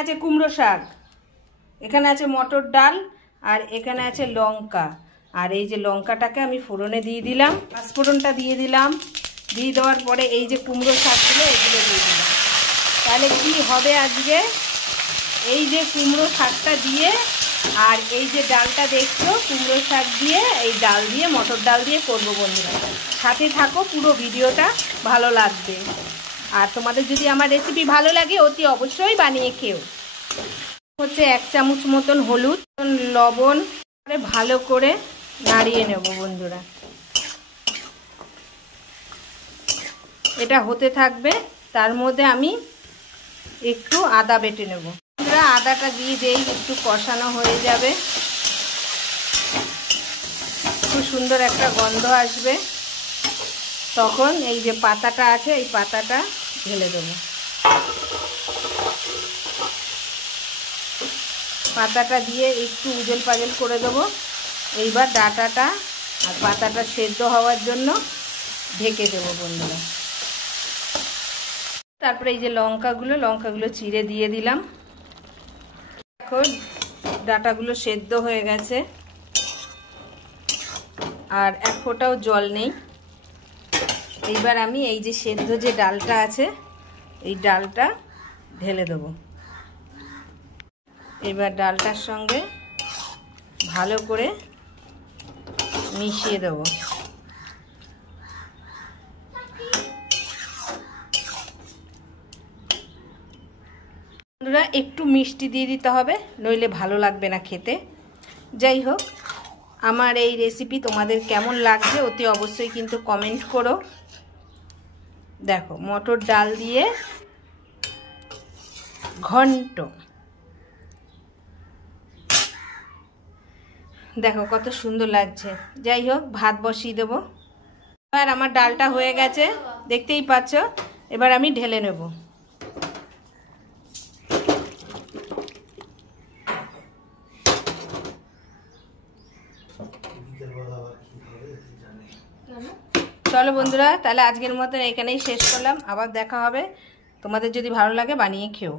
আছে কুমড়ো শাক, এখানে আছে মটর ডাল, আর এখানে আছে লঙ্কা। আর এই যে লঙ্কাটাকে আমি ফোড়নে দিয়ে দিলাম, পাঁচফোড়নটা দিয়ে দিলাম। দিয়ে দেওয়ার পরে এই যে কুমড়ো শাকগুলো এগুলো দিয়ে দিলাম। তাহলে কি হবে আজকে, এই যে কুমড়ো শাকটা দিয়ে আর এই যে ডালটা দেখছো কুমড়ো শাক দিয়ে, এই ডাল দিয়ে মটর ডাল দিয়ে করবো বন্ধুরা। সাথে থাকো, পুরো ভিডিওটা ভালো লাগবে। আর তোমাদের যদি আমার রেসিপি ভালো লাগে অতি অবশ্যই বানিয়ে খেও। হচ্ছে 1 চামচ মতন হলুদ, লবণ ভালো করে নাড়িয়ে নেব বন্ধুরা। এটা হতে থাকবে, তার মধ্যে আমি একটু আদা বেটে নেব বন্ধুরা। আদাটা দিয়ে দেই, একটু কষানো হয়ে যাবে, খুব সুন্দর একটা গন্ধ আসবে। তখন এই যে পাতাটা আছে এই পাতাটা ঢেলে দেবো। পাতাটা দিয়ে একটু উজল পাজল করে দেবো। এইবার ডাঁটাটা আর পাতাটা সেদ্ধ হওয়ার জন্য ঢেকে দেবো বন্ধুরা। তারপরে এই যে লঙ্কাগুলো চিড়ে দিয়ে দিলাম। এখন ডাঁটাগুলো সেদ্ধ হয়ে গেছে আর এক ফোঁটাও জল নেই। এইবার আমি এই যে সেদ্ধ যে ডালটা আছে এই ডালটা ঢেলে দেবো। এবার ডালটার সঙ্গে ভালো করে মিশিয়ে দেবো। বন্ধুরা একটু মিষ্টি দিয়ে দিতে হবে, নইলে ভালো লাগবে না খেতে। যাই হোক, আমার এই রেসিপি তোমাদের কেমন লাগছে অতি অবশ্যই কিন্তু কমেন্ট করো। দেখো মটর ডাল দিয়ে ঘন্ট, দেখো কত সুন্দর লাগছে। যাই হোক, ভাত বসিয়ে দেবো। এবার আমার ডালটা হয়ে গেছে, দেখতেই পাচ্ছ। এবার আমি ঢেলে নেব। চলো বন্ধুরা, তাহলে আজকের মতন এখানেই শেষ করলাম। আবার দেখা হবে। তোমাদের যদি ভালো লাগে বানিয়ে খেও।